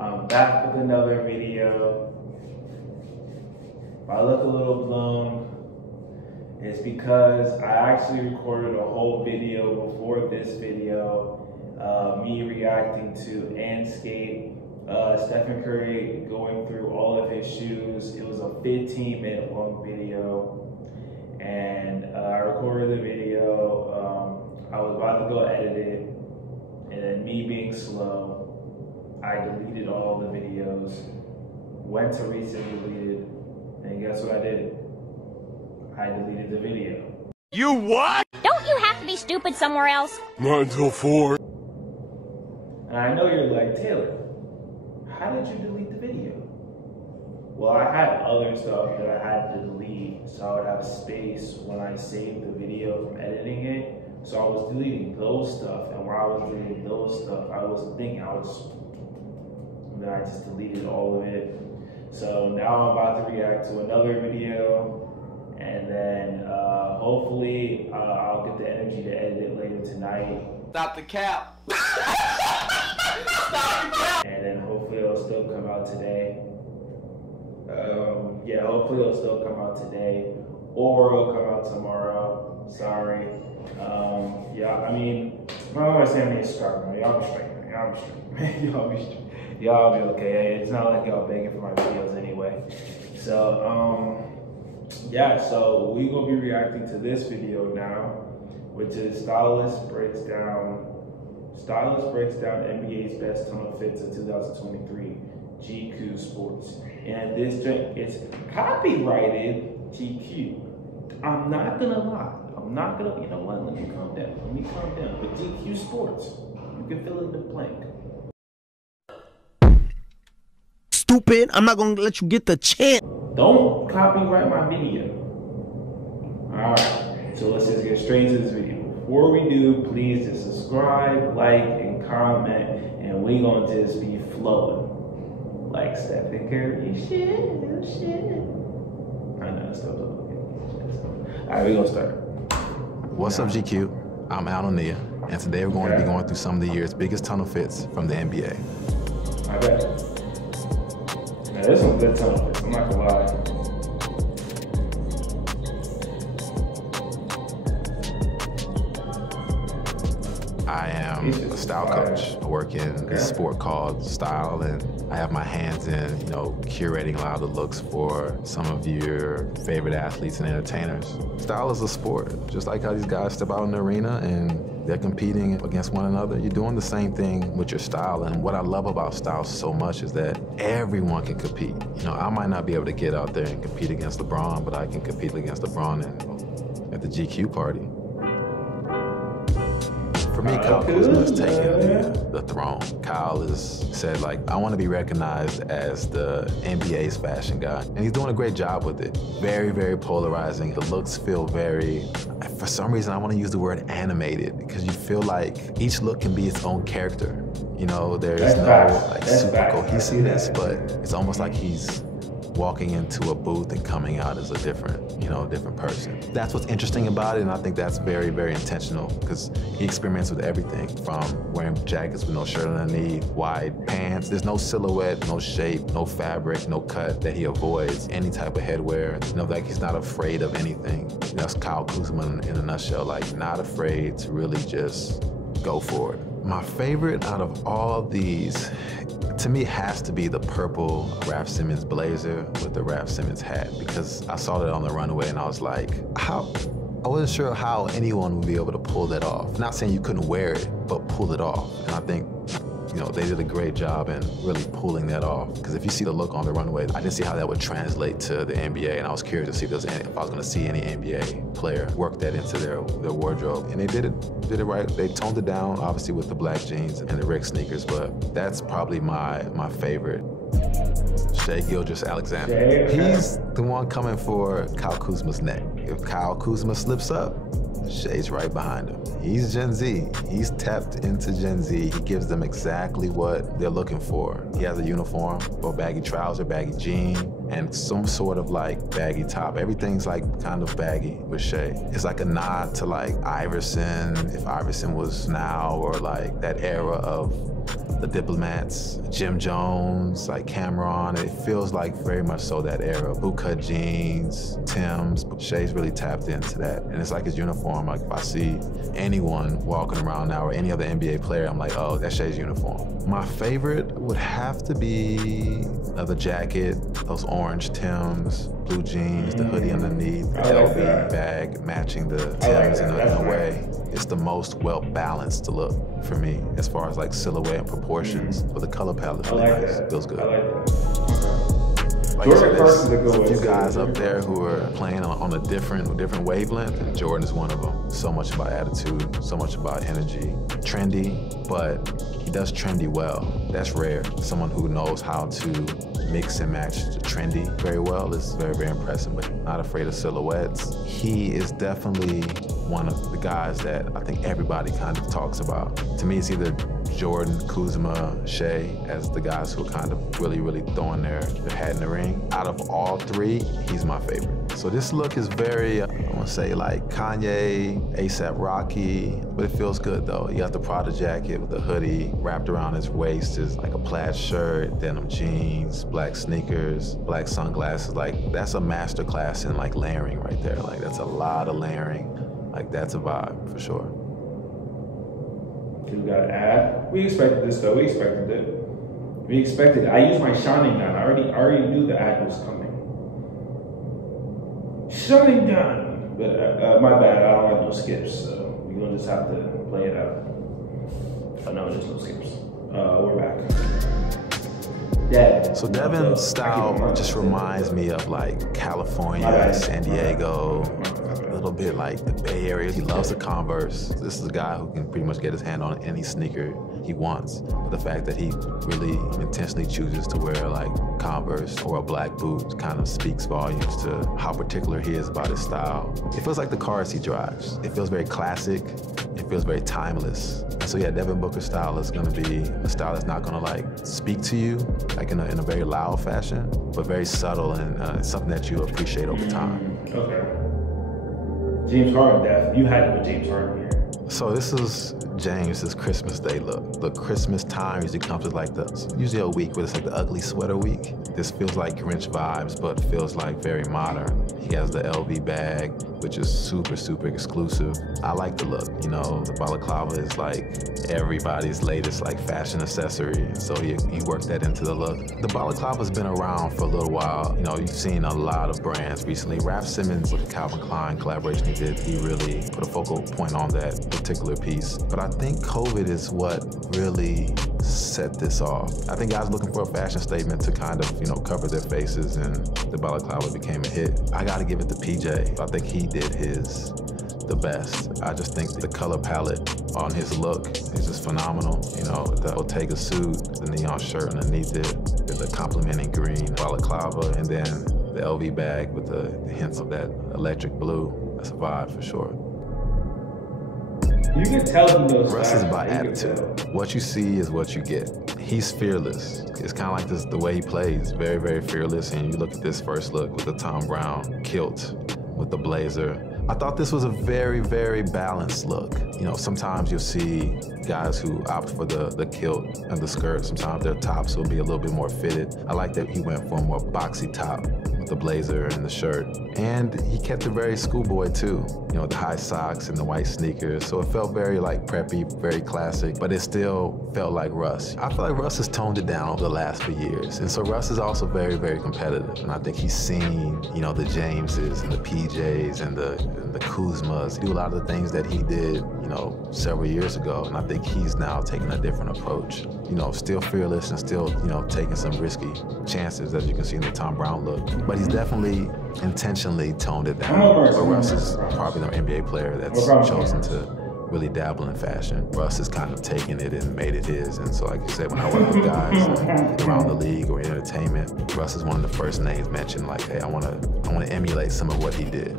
I'm back with another video. If I look a little blown, it's because I actually recorded a whole video before this video, me reacting to Anscape, Stephen Curry going through all of his shoes. It was a 15-minute long video, and I recorded the video. I was about to go edit it, and then me being slow, I deleted all the videos, went to recently deleted, and guess what I did? I deleted the video. You what? Don't you have to be stupid somewhere else? Not until 4. And I know you're like, Taylor, how did you delete the video? Well, I had other stuff that I had to delete, so I would have space when I saved the video from editing it. So I was deleting those stuff, and while I was deleting those stuff, I wasn't thinking, I just deleted all of it. So now I'm about to react to another video, and then hopefully I'll get the energy to edit it later tonight. Stop the cap. Stop the cap. And then hopefully it'll still come out today. Yeah, hopefully it'll still come out today, or it'll come out tomorrow. Sorry. Yeah, I mean, I'm not gonna say I'm struggling. Y'all be straight, man. Y'all be straight, man. Y'all be straight. Y'all be okay. It's not like y'all begging for my videos anyway. So, yeah, so we gonna be reacting to this video now, which is Stylist breaks down NBA's best tunnel fits of 2023, GQ Sports. And this drink is copyrighted GQ. I'm not gonna lie. I'm not gonna, you know what? Let me calm down. But GQ Sports, you can fill in the blank. Stupid, I'm not gonna let you get the chance. Don't copyright my video. Alright, so let's just get straight into this video. Before we do, please just subscribe, like, and comment, and we gonna just be flowing. Like Stephen Curry, shit. I know, it's still okay. Alright, we gonna start. What's up, GQ? I'm Al O'Neill, and today we're going to be going through some of the year's biggest tunnel fits from the NBA. I bet. Now, there's some good tunnel fits, I'm not gonna lie. I am a style coach. I work in this sport called Style, and I have my hands in, curating a lot of the looks for some of your favorite athletes and entertainers. Style is a sport. Just like how these guys step out in the arena and they're competing against one another, you're doing the same thing with your style. And what I love about style so much is that everyone can compete. I might not be able to get out there and compete against LeBron, but I can compete against LeBron at the GQ party. For me, Kyle Kuzma is taking the throne. Kyle has said, I want to be recognized as the NBA's fashion guy. And he's doing a great job with it. Very, very polarizing. The looks feel very, for some reason, I want to use the word animated, because you feel like each look can be its own character. There's no super cohesiveness, but it's almost like he's walking into a booth and coming out as a different person. That's what's interesting about it, and I think that's very, very intentional, because he experiments with everything from wearing jackets with no shirt underneath, wide pants. There's no silhouette, no shape, no fabric, no cut that he avoids, any type of headwear. He's not afraid of anything. That's Kyle Kuzma in a nutshell, not afraid to really just go for it. My favorite out of all these, to me, has to be the purple Raf Simons blazer with the Raf Simons hat, because I saw that on the runway and I was like, I wasn't sure how anyone would be able to pull that off. Not saying you couldn't wear it, but pull it off. And I think, they did a great job in really pulling that off. Because if you see the look on the runway, I didn't see how that would translate to the NBA, and I was curious to see if I was going to see any NBA player work that into their wardrobe. And they did it right. They toned it down, obviously, with the black jeans and the Rick sneakers, but that's probably my favorite. Shai Gilgeous-Alexander. He's the one coming for Kyle Kuzma's neck. If Kyle Kuzma slips up, Shai's right behind him. He's Gen Z. He's tapped into Gen Z. He gives them exactly what they're looking for. He has a uniform, or baggy trouser, baggy jean, and some sort of baggy top. Everything's kind of baggy with Shai. It's a nod to Iverson, if Iverson was now, or that era of the Diplomats, Jim Jones, like Cameron. It feels like very much so that era. Bootcut jeans, Timbs. Shea's really tapped into that. And it's like his uniform. Like if I see anyone walking around now or any other NBA player, I'm like, oh, that's Shea's uniform. My favorite would have to be the jacket, those orange Timbs, blue jeans, the hoodie underneath, the LV bag matching the Timbs in a way. It's the most well-balanced look for me as far as like silhouette and proportions, but the color palette is really nice. Feels good. I like that. Like Jordan there's a few guys up there who are playing on a different wavelength, and Jordan is one of them. So much about attitude, so much about energy. Trendy, but he does trendy well. That's rare. Someone who knows how to mix and match the trendy very well is very, very impressive, but not afraid of silhouettes. He is definitely one of the guys that I think everybody kind of talks about. To me, it's either Jordan, Kuzma, Shea as the guys who are kind of really, really throwing their hat in the ring. Out of all three, he's my favorite. So this look is very, I want to say like Kanye, A$AP Rocky, but it feels good though. You got the Prada jacket with the hoodie wrapped around his waist, is like a plaid shirt, denim jeans, black sneakers, black sunglasses. Like that's a master class in like layering right there. Like that's a lot of layering. Like that's a vibe for sure. We got an ad. We expected this though. We expected it. I used my shining gun. I already knew the ad was coming. Shining gun. But my bad. I don't like no skips, so we're gonna just have to play it out. I know there's no skips. We're back. Devin. So Devin's style just reminds me of like California, San Diego, a little bit like the Bay Area. He loves the Converse. This is a guy who can pretty much get his hand on any sneaker he wants. But the fact that he really intentionally chooses to wear like Converse or a black boot kind of speaks volumes to how particular he is about his style. It feels like the cars he drives. It feels very classic. It feels very timeless. And so yeah, Devin Booker's style is gonna be a style that's not gonna like speak to you like in a very loud fashion, but very subtle and something that you appreciate over time. Okay. James Harden, Def. You had to put James Harden here. So this is James's Christmas Day look. The Christmas time usually comes with like usually a week where it's like the ugly sweater week. This feels like Grinch vibes, but feels like very modern. He has the LV bag, which is super, super exclusive. I like the look, you know, the balaclava is like everybody's latest like fashion accessory. So he worked that into the look. The balaclava's been around for a little while. You know, you've seen a lot of brands recently. Raf Simons with the Calvin Klein collaboration he did, he really put a focal point on that particular piece. But I think COVID is what really set this off. I think guys looking for a fashion statement to kind of, you know, cover their faces, and the balaclava became a hit. I gotta give it to PJ. I think he did his the best. I just think the color palette on his look is just phenomenal. You know, the Bottega suit, the neon shirt underneath it, the complementing green balaclava, and then the LV bag with the hints of that electric blue. That's a vibe for sure. You can tell he knows Russ is fashion. about attitude. What you see is what you get. He's fearless. It's kind of like this, the way he plays, very, very fearless. And you look at this first look with the Tom Brown kilt with the blazer. I thought this was a very, very balanced look. You know, sometimes you'll see guys who opt for the kilt and the skirt. Sometimes their tops will be a little bit more fitted. I like that he went for a more boxy top with the blazer and the shirt. And he kept it very schoolboy too. You know, the high socks and the white sneakers. So it felt very like preppy, very classic, but it still felt like Russ. I feel like Russ has toned it down over the last few years. And so Russ is also very, very competitive. And I think he's seen, you know, the Jameses and the PJs and the Kuzmas do a lot of the things that he did, you know, several years ago. And I think he's now taking a different approach. You know, still fearless and still, you know, taking some risky chances, as you can see in the Tom Brown look. But he's definitely intentionally toned it down. But Russ is probably the NBA player that's chosen to really dabble in fashion. Russ has kind of taken it and made it his. And so like you said, when I work with guys around the league or in entertainment, Russ is one of the first names mentioned, like, hey, I want to emulate some of what he did.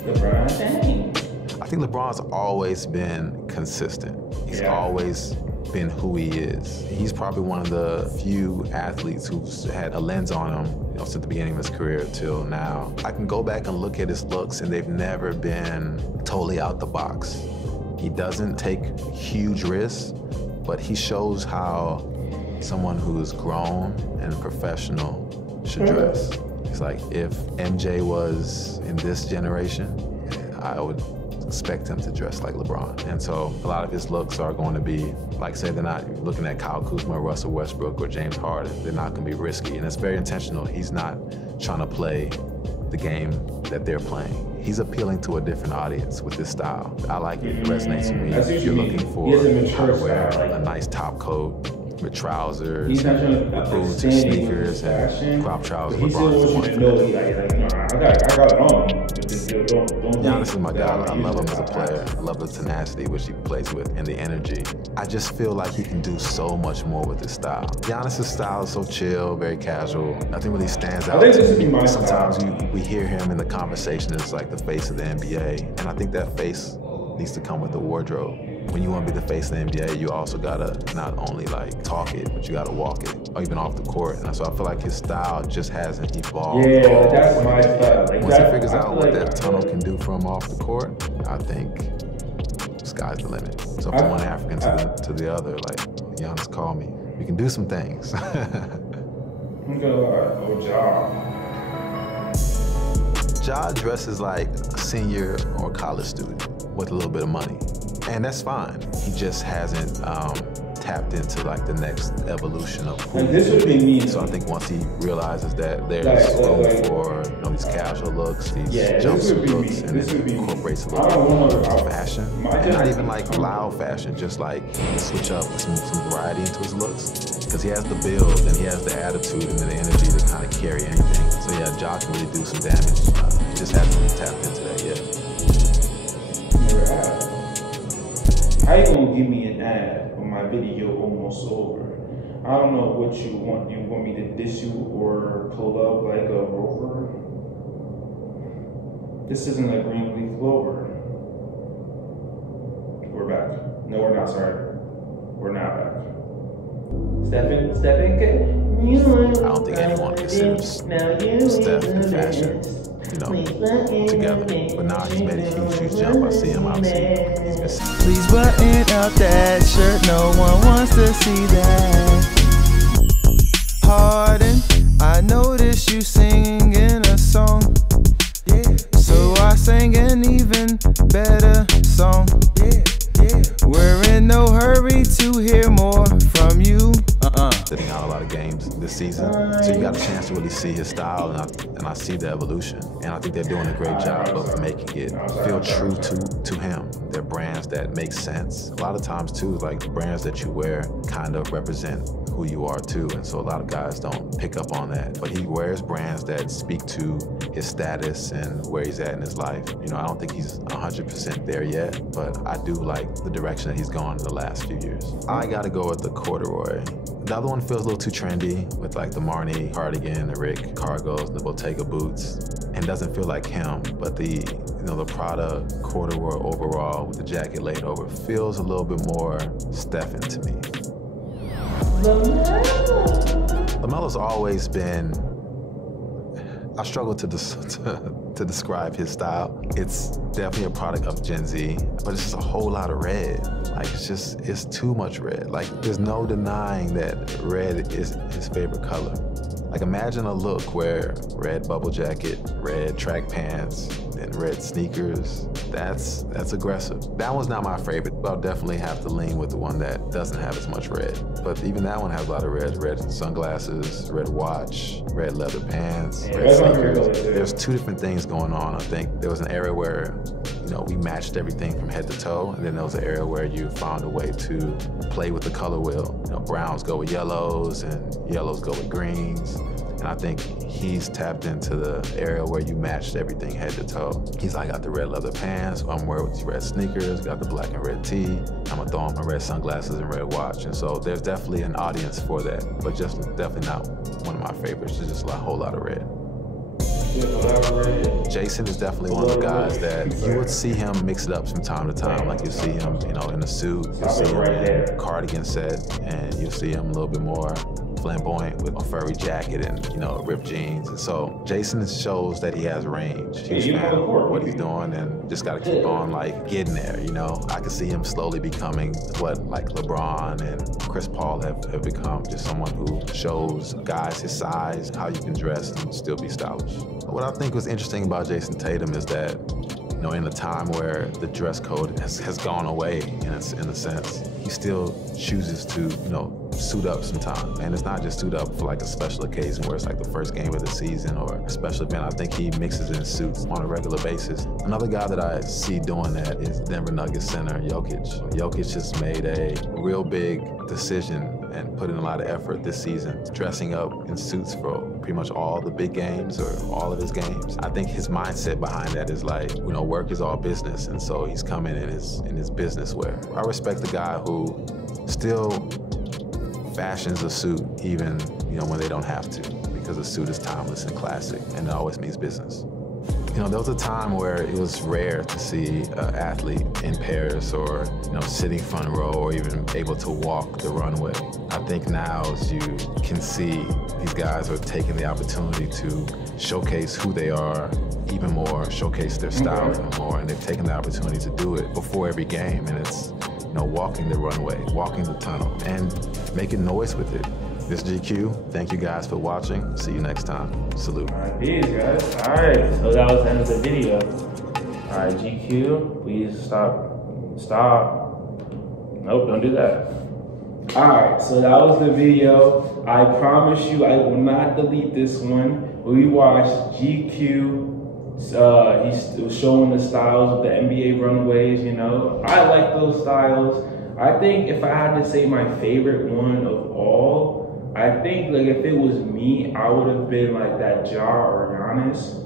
LeBron James. I think LeBron's always been consistent. He's always been who he is. He's probably one of the few athletes who's had a lens on him, you know, since the beginning of his career till now. I can go back and look at his looks and they've never been totally out the box. He doesn't take huge risks, but he shows how someone who is grown and professional should dress. It's like if MJ was in this generation, I would expect him to dress like LeBron. And so a lot of his looks are going to be, like say they're not looking at Kyle Kuzma, Russell Westbrook, or James Harden. They're not going to be risky, and it's very intentional. He's not trying to play the game that they're playing. He's appealing to a different audience with his style. I like it. It resonates with me. If you're looking for how to wear a nice top coat with trousers, and boots, and sneakers, and crop trousers, LeBron is one for that. I got it on. Giannis is my guy. I love him as a player. I love the tenacity which he plays with and the energy. I just feel like he can do so much more with his style. Giannis' style is so chill, very casual. Nothing really stands out. Sometimes we hear him in the conversation as like the face of the NBA, and I think that face needs to come with the wardrobe. When you want to be the face of the NBA, you also gotta not only like talk it, but you gotta walk it, or even off the court. And so I feel like his style just hasn't evolved. Yeah, that's my style. Like once he figures out what that tunnel can do for him off the court, I think sky's the limit. So from one African to the other, like Giannis called me. We can do some things. I'm gonna lie, Ja dresses like a senior or college student with a little bit of money. And that's fine. He just hasn't tapped into like the next evolution of who he is. So I think once he realizes that there's room for these casual looks, these jumpsuit looks, and then incorporates a little bit of fashion, and not even like loud fashion, just like switch up some variety into his looks. Because he has the build and he has the attitude and the energy to kind of carry anything. So yeah, Ja can really do some damage. He just hasn't tapped into that yet. How you gonna give me an ad when my video almost over? I don't know what you want. You want me to diss you or pull up like a rover? This isn't a green leaf clover. We're back. No, we're not. Sorry, we're not back. Step in. I don't think anyone considers Steph and fashion, together. But now he's made a huge jump. I see him, obviously. Please button up that shirt, no one wants to see that. Harden, I noticed you singing a song. So I sang an even better song. We're in no hurry to hear more from you. Sitting out a lot of games this season, so you got a chance to really see his style, and I see the evolution. And I think they're doing a great job of making it feel true to him. They're brands that make sense. A lot of times too, like the brands that you wear kind of represent who you are too, and so a lot of guys don't pick up on that. But he wears brands that speak to his status and where he's at in his life. I don't think he's 100% there yet, but I do like the direction that he's gone in the last few years. I gotta go with the corduroy. The other one feels a little too trendy with like the Marnie cardigan, the Rick cargos, the Bottega boots, and doesn't feel like him. But the Prada corduroy overall with the jacket laid over feels a little bit more Stephen to me. LaMelo's always been, I struggle to describe his style. It's definitely a product of Gen Z, but it's just a whole lot of red. Like it's too much red. Like there's no denying that red is his favorite color. Like imagine a look where red bubble jacket, red track pants, and red sneakers. That's aggressive. That one's not my favorite. I'll definitely have to lean with the one that doesn't have as much red. But even that one has a lot of red. Red sunglasses, red watch, red leather pants, red sneakers. There's two different things going on. I think there was an era where we matched everything from head to toe, and then there was an era where you found a way to play with the color wheel. Browns go with yellows, and yellows go with greens. And I think he's tapped into the area where you matched everything head to toe. He's like, I got the red leather pants, I'm wearing these red sneakers, got the black and red tee, I'm gonna throw on my red sunglasses and red watch. And so there's definitely an audience for that, but just definitely not one of my favorites. It's just a whole lot of red. Jason is definitely one of the guys that you would see him mix it up from time to time. Like you'll see him, in a suit, you'll see him in a cardigan set, and you'll see him a little bit more flamboyant with a furry jacket and, you know, ripped jeans. And so Jason shows that he has range. He's found what he's doing and just got to keep on like getting there, you know. I can see him slowly becoming what like LeBron and Chris Paul have become, just someone who shows guys his size, how you can dress and still be stylish. What I think was interesting about Jason Tatum is that, you know, in a time where the dress code has gone away in a sense, he still chooses to, you know, suit up sometime. And it's not just suit up for like a special occasion where it's like the first game of the season or a special event. I think he mixes in suits on a regular basis. Another guy that I see doing that is Denver Nuggets center Jokic. Jokic just made a real big decision and put in a lot of effort this season, dressing up in suits for pretty much all the big games or all of his games. I think his mindset behind that is like, you know, work is all business, and so he's coming in his business wear. I respect the guy who still fashions a suit even, you know, when they don't have to, because a suit is timeless and classic, and it always means business. You know, there was a time where it was rare to see an athlete in pairs or, you know, sitting front row or even able to walk the runway. I think now, as you can see, these guys are taking the opportunity to showcase who they are even more, showcase their style even more, and they've taken the opportunity to do it before every game, and it's, you know, walking the runway, walking the tunnel, and making noise with it. This is GQ. Thank you guys for watching. See you next time. Salute. All right, peace, guys. All right, so that was the end of the video. All right, GQ, please stop. Nope, don't do that. All right, so that was the video. I promise you I will not delete this one. We watched GQ. He was showing the styles of the NBA runways, you know. I like those styles. I think if I had to say my favorite one of all, I think like if it was me, I would have been like that Ja or Giannis.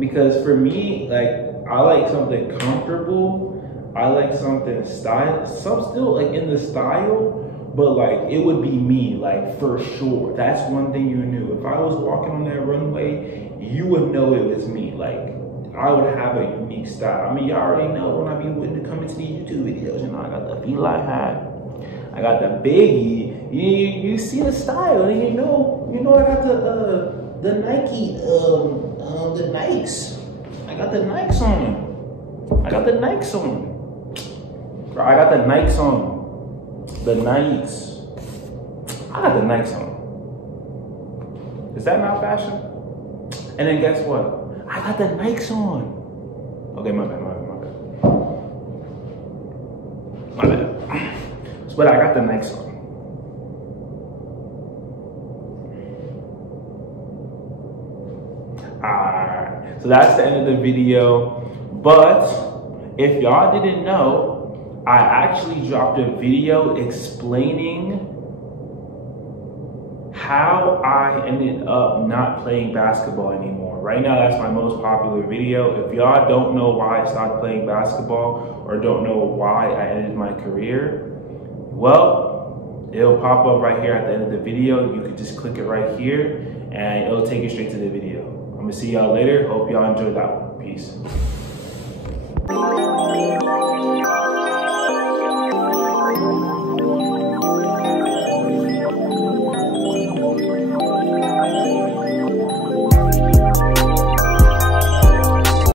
Because for me, like I like something comfortable. I like something stylish, some still like in the style, but like it would be me, like for sure. That's one thing you knew. If I was walking on that runway, you would know it was me. Like I would have a unique style. I mean, you already know when I be with to come into these YouTube videos, you know, I got the Feli hat, I got the Biggie. You see the style, and you know I got the Nike, the Nikes. I got the Nikes on. I got the Nikes on. I got the Nikes on. The Nikes. I got the Nikes on. Is that not fashion? And then guess what? I got the Nikes on. Okay, my bad. But I got the Nikes on. Alright, so that's the end of the video. But if y'all didn't know, I actually dropped a video explaining how I ended up not playing basketball anymore. Right now, that's my most popular video. If y'all don't know why I stopped playing basketball or don't know why I ended my career, well, it'll pop up right here at the end of the video. You could just click it right here and it'll take you straight to the video. I'm gonna see y'all later. Hope y'all enjoyed that one. Peace.